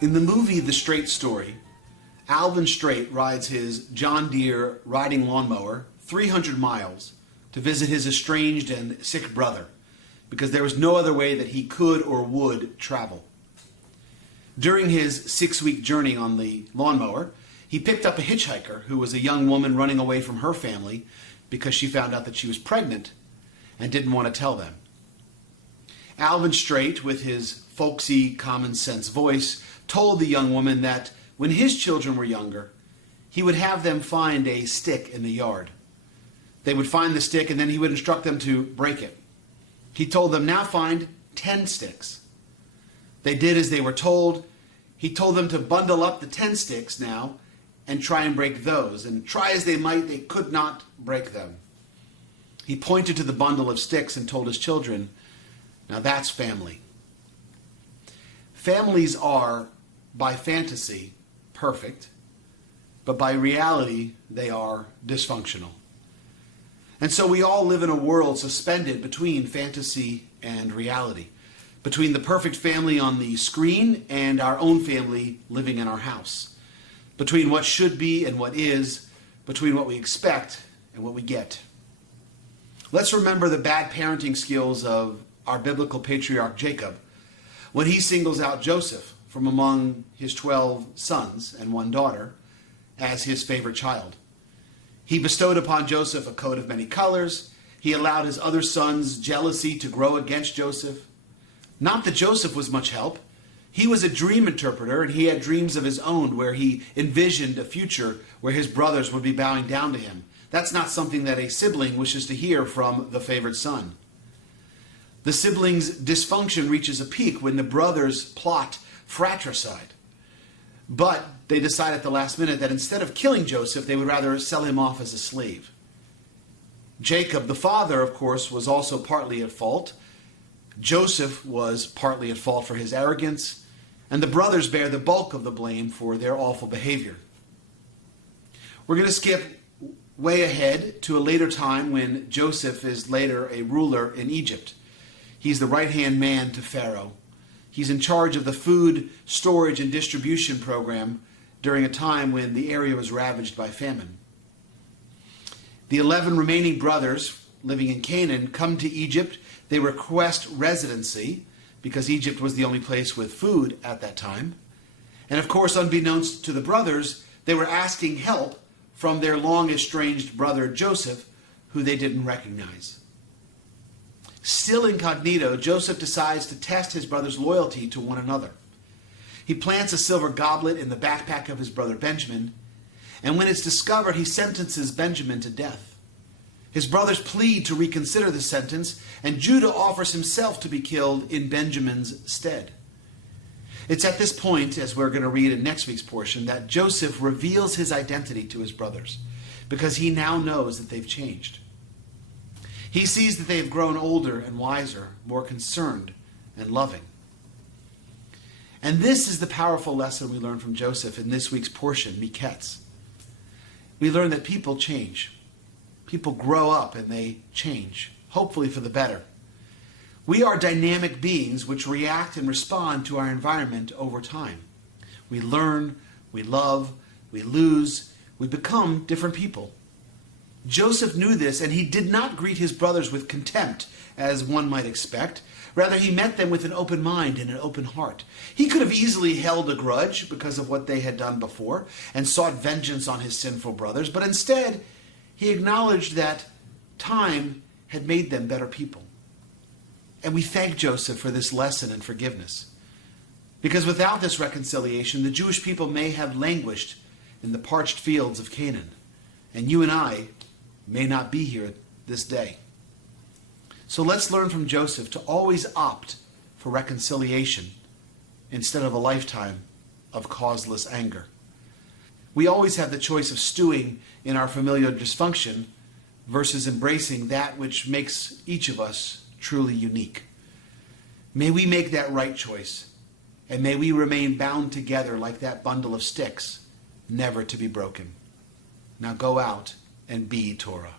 In the movie The Straight Story, Alvin Straight rides his John Deere riding lawnmower 300 miles to visit his estranged and sick brother because there was no other way that he could or would travel. During his 6-week journey on the lawnmower, he picked up a hitchhiker who was a young woman running away from her family because she found out that she was pregnant and didn't want to tell them. Alvin Straight, with his folksy, common-sense voice, told the young woman that when his children were younger, he would have them find a stick in the yard. They would find the stick and then he would instruct them to break it. He told them, now find 10 sticks. They did as they were told. He told them to bundle up the 10 sticks now and try and break those. And try as they might, they could not break them. He pointed to the bundle of sticks and told his children, now that's family. Families are, by fantasy, perfect, but by reality, they are dysfunctional. And so we all live in a world suspended between fantasy and reality, between the perfect family on the screen and our own family living in our house, between what should be and what is, between what we expect and what we get. Let's remember the bad parenting skills of our biblical patriarch Jacob when he singles out Joseph from among his 12 sons and one daughter as his favorite child. He bestowed upon Joseph a coat of many colors. He allowed his other sons' jealousy to grow against Joseph. Not that Joseph was much help. He was a dream interpreter, and he had dreams of his own where he envisioned a future where his brothers would be bowing down to him. That's not something that a sibling wishes to hear from the favorite son. The siblings' dysfunction reaches a peak when the brothers plot fratricide. But they decide at the last minute that instead of killing Joseph, they would rather sell him off as a slave. Jacob, the father, of course, was also partly at fault. Joseph was partly at fault for his arrogance, and the brothers bear the bulk of the blame for their awful behavior. We're going to skip way ahead to a later time when Joseph is later a ruler in Egypt. He's the right-hand man to Pharaoh. He's in charge of the food storage and distribution program during a time when the area was ravaged by famine. The 11 remaining brothers living in Canaan come to Egypt. They request residency because Egypt was the only place with food at that time. And of course, unbeknownst to the brothers, they were asking help from their long-estranged brother Joseph, who they didn't recognize. Still incognito, Joseph decides to test his brother's loyalty to one another. He plants a silver goblet in the backpack of his brother Benjamin, and when it's discovered, he sentences Benjamin to death. His brothers plead to reconsider the sentence, and Judah offers himself to be killed in Benjamin's stead. It's at this point, as we're going to read in next week's portion, that Joseph reveals his identity to his brothers, because he now knows that they've changed. He sees that they have grown older and wiser, more concerned and loving. And this is the powerful lesson we learn from Joseph in this week's portion, Miketz. We learn that people change. People grow up and they change, hopefully for the better. We are dynamic beings which react and respond to our environment over time. We learn, we love, we lose, we become different people. Joseph knew this, and he did not greet his brothers with contempt, as one might expect. Rather, he met them with an open mind and an open heart. He could have easily held a grudge because of what they had done before and sought vengeance on his sinful brothers, but instead, he acknowledged that time had made them better people. And we thank Joseph for this lesson in forgiveness. Because without this reconciliation, the Jewish people may have languished in the parched fields of Canaan. And you and I may not be here this day. So let's learn from Joseph to always opt for reconciliation instead of a lifetime of causeless anger. We always have the choice of stewing in our familial dysfunction versus embracing that which makes each of us truly unique. May we make that right choice, and may we remain bound together like that bundle of sticks, never to be broken. Now go out and be Torah.